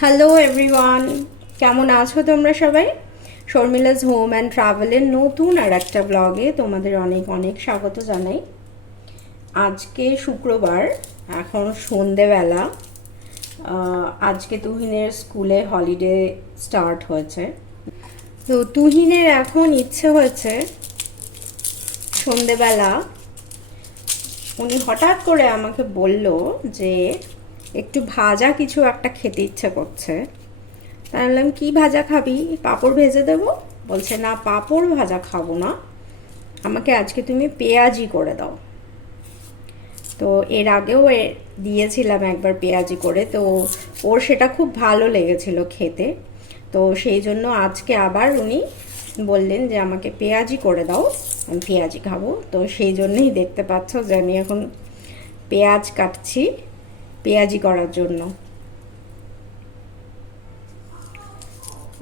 Hello everyone, কেমন আছো তোমরা সবাই? শর্মিলাস হোম অ্যান্ড ট্রাভেলের নতুন আর একটা ব্লগে তোমাদের অনেক অনেক স্বাগত জানাই। আজকে শুক্রবার, এখন সন্ধেবেলা। আজকে তুহিনের স্কুলে হলিডে স্টার্ট হয়েছে, তো তুহিনের এখন ইচ্ছে হয়েছে সন্ধেবেলা উনি হঠাৎ করে আমাকে বলল যে একটু ভাজা কিছু একটা খেতে ইচ্ছে করছে। তাই বললাম, কী ভাজা খাবি? পাঁপড় ভেজে দেবো? বলছে না, পাঁপড় ভাজা খাবো না, আমাকে আজকে তুমি পেঁয়াজি করে দাও। তো এর আগেও দিয়েছিলাম একবার পেঁয়াজি করে, তো ওর সেটা খুব ভালো লেগেছিল খেতে। তো সেই জন্য আজকে আবার উনি বললেন যে আমাকে পেঁয়াজি করে দাও, আমি পেঁয়াজি খাবো। তো সেই জন্যই দেখতে পাচ্ছ যে আমি এখন পেঁয়াজ কাটছি পেঁয়াজি করার জন্য।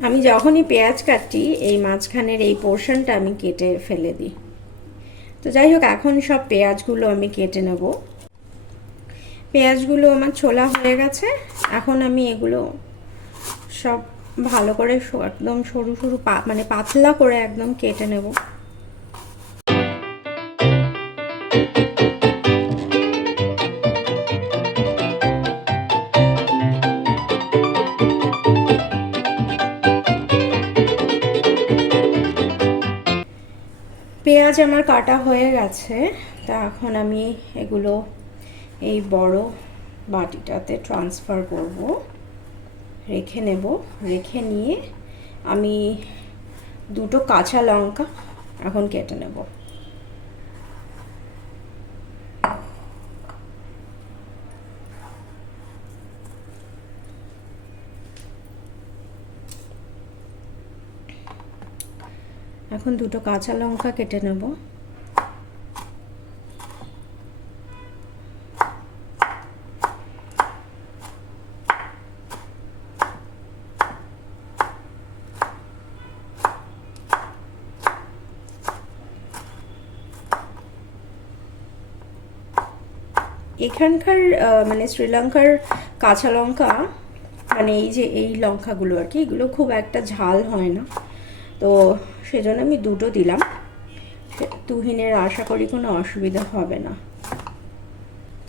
আমি যখনই পেঁয়াজ কাটি এই মাঝখানের এই পোর্শনটা আমি কেটে ফেলে দিই। তো যাই হোক, এখন সব পেঁয়াজগুলো আমি কেটে নেব। পেঁয়াজগুলো আমার ছোলা হয়ে গেছে, এখন আমি এগুলো সব ভালো করে একদম সরু সরু মানে পাতলা করে একদম কেটে নেব। পেঁয়াজ আমার কাটা হয়ে গেছে, তা এখন আমি এগুলো এই বড় বাটিটাতে ট্রান্সফার করব, রেখে নেব। রেখে নিয়ে আমি দুটো কাঁচা লঙ্কা এখন কেটে নেব। এখন দুটো কাঁচা লঙ্কা কেটে নেব। এখানকার মানে শ্রীলঙ্কার কাঁচা লঙ্কা, মানে এই যে এই লঙ্কাগুলো আর কি, এগুলো খুব একটা ঝাল হয় না, তো সেজন্য আমি দুটো দিলাম। তুহিনের আশা করি কোনো অসুবিধা হবে না।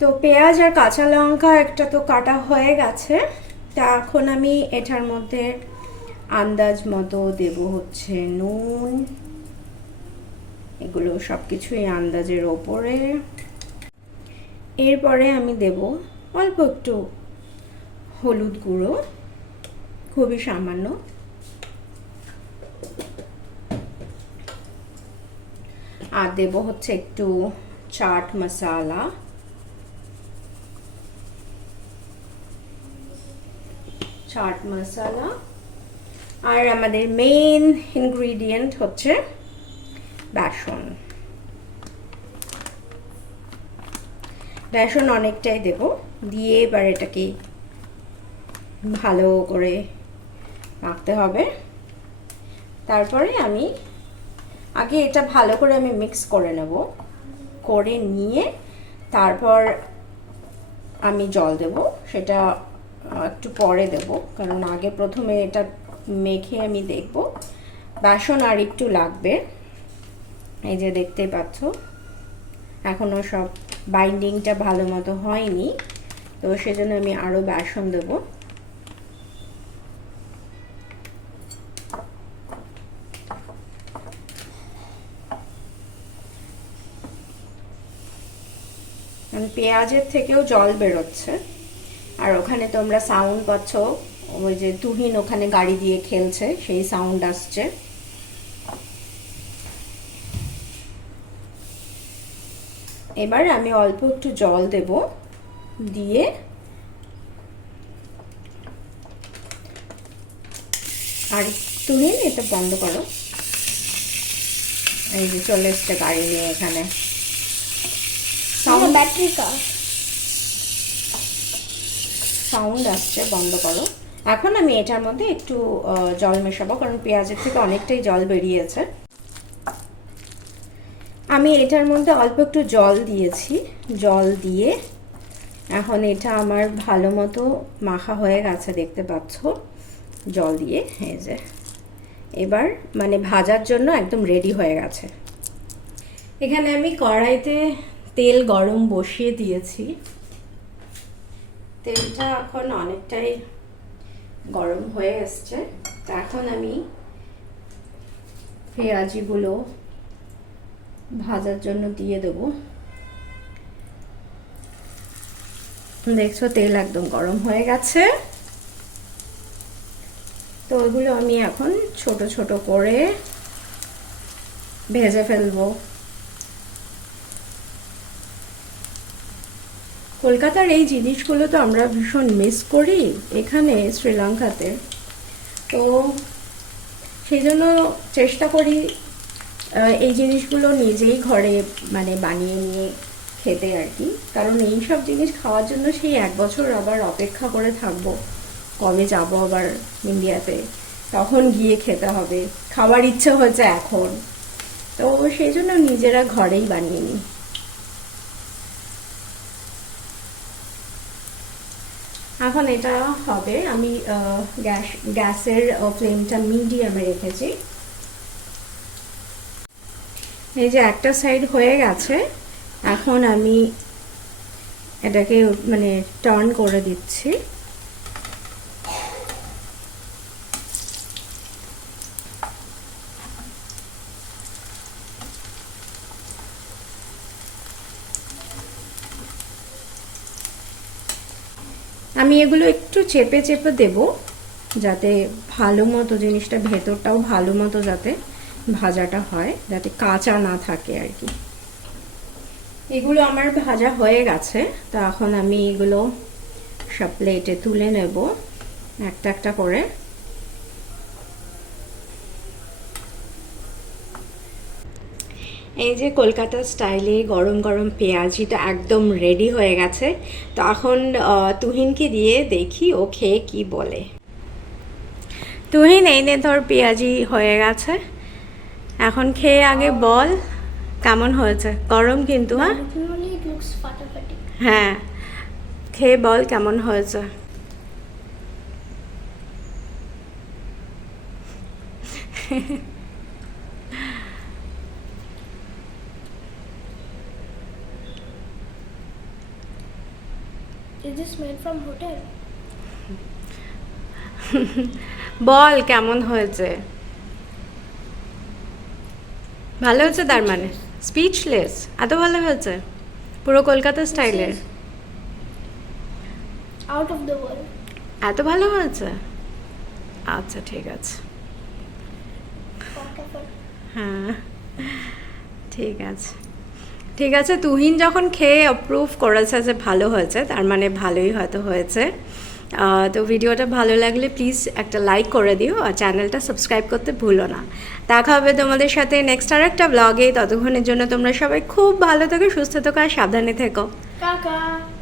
তো পেঁয়াজ আর কাঁচা লঙ্কা একটা তো কাটা হয়ে গেছে, তা এখন আমি এটার মধ্যে আন্দাজ মতো দেব হচ্ছে নুন, এগুলো সব কিছুই আন্দাজের ওপরে। এরপরে আমি দেব অল্প একটু হলুদ গুঁড়ো, খুবই সামান্য। আর দেব হচ্ছে একটু চাট মশলা, আর আমাদের মেইন ইনগ্রিডিয়েন্ট হচ্ছে বেসন। বেসন অনেকটাই দেব, দিয়ে এবার এটাকে ভালো করে মাখতে হবে। তারপরে আমি আগে এটা ভালো করে আমি মিক্স করে নেব, করে নিয়ে তারপর আমি জল দেব, সেটা একটু পরে দেব, কারণ আগে প্রথমে এটা মেখে আমি দেখব। বেসন আর একটু লাগবে, এই যে দেখতেই পাচ্ছ এখনও সব বাইন্ডিংটা ভালো মতো হয়নি, তো সেজন্য আমি আরও বেসন দেব। পেঁয়াজের থেকেও জল বেরোচ্ছে, আর ওখানে তোমরা সাউন্ড পাচ্ছ, ওই যে তুহিন ওখানে গাড়ি দিয়ে খেলছে সেই সাউন্ড আসছে। এবার আমি অল্প একটু জল দেব, দিয়ে আর তুহিন এটা বন্ধ করো, এই যে চলে এসছে গাড়ি নিয়ে এখানে, সাউন্ড আসছে, বন্ধ করো। এখন আমি এটার মধ্যে একটু জল মেশাবো, কারণ পেঁয়াজের থেকে অনেকটাই জল বেরিয়েছে। আমি এটার মধ্যে অল্প একটু জল দিয়েছি, জল দিয়ে এখন এটা আমার ভালো মতো মাখা হয়ে গেছে, দেখতে পাচ্ছ জল দিয়ে। এই যে এবার মানে ভাজার জন্য একদম রেডি হয়ে গেছে। এখানে আমি কড়াইতে তেল গরম বসিয়ে দিয়েছি। তেলটা এখন অনেকটাই গরম হয়ে এসছে। তো এখন আমি পেঁয়াজিগুলো ভাজার জন্য দিয়ে দেবো। দেখছো তেল একদম গরম হয়ে গেছে। তো ওইগুলো আমি এখন ছোট ছোট করে ভেজে ফেলবো। কলকাতার এই জিনিসগুলো তো আমরা ভীষণ মিস করি এখানে শ্রীলঙ্কাতে। তো সেই জন্য চেষ্টা করি এই জিনিসগুলো নিজেই ঘরে মানে বানিয়ে নিয়ে খেতে আর কি। কারণ এই সব জিনিস খাওয়ার জন্য সেই 1 বছর আবার অপেক্ষা করে থাকবো, কবে যাব আবার ইন্ডিয়াতে, তখন গিয়ে খেতে হবে। খাবার ইচ্ছে হচ্ছে এখন, তো সেই জন্য নিজেরা ঘরেই বানিয়ে নিই। এখন এটা হবে, আমি গ্যাসের ফ্লেমটা মিডিয়ামে রেখেছি। এই যে একটা সাইড হয়ে গেছে, এখন আমি এটাকে মানে টার্ন করে দিচ্ছি। আমি এগুলো একটু চেপে চেপে দেব, যাতে ভালো মতো জিনিসটা ভেতরটাও ভালো মতো যাতে ভাজাটা হয়, যাতে কাঁচা না থাকে আর কি। এগুলো আমার ভাজা হয়ে গেছে। তো এখন আমি এগুলো সব প্লেটে তুলে নেব একটা একটা করে। এই যে কলকাতা স্টাইলে গরম গরম পেঁয়াজিটা একদম রেডি হয়ে গেছে। তো এখন তুহিনকে দিয়ে দেখি ও খেয়ে কি বলে। তুহিন, এই নে তোর পেঁয়াজি হয়ে গেছে, এখন খেয়ে আগে বল কেমন হয়েছে। গরম কিন্তু। হ্যাঁ, খেয়ে বল কেমন হয়েছে। Is this made from hotel? বল কেমন হয়েছে। ভালো হয়েছে তার মানে? স্পিচলেস, এত ভালো হয়েছে, পুরো কলকাতা স্টাইলের। Out of the world. এত ভালো হয়েছে? আচ্ছা ঠিক আছে। হ্যাঁ ঠিক আছে, ঠিক আছে। তুহিন যখন খেয়ে অ্যাপ্রুভ করেছে যে ভালো হয়েছে, তার মানে ভালোই হয়তো হয়েছে। তো ভিডিওটা ভালো লাগলে প্লিজ একটা লাইক করে দিও, আর চ্যানেলটা সাবস্ক্রাইব করতে ভুলো না। দেখা হবে তোমাদের সাথে নেক্সট আর একটা ব্লগে। ততক্ষণের জন্য তোমরা সবাই খুব ভালো থেকো, সুস্থ থেকো আর সাবধানে থেকো। Kaka.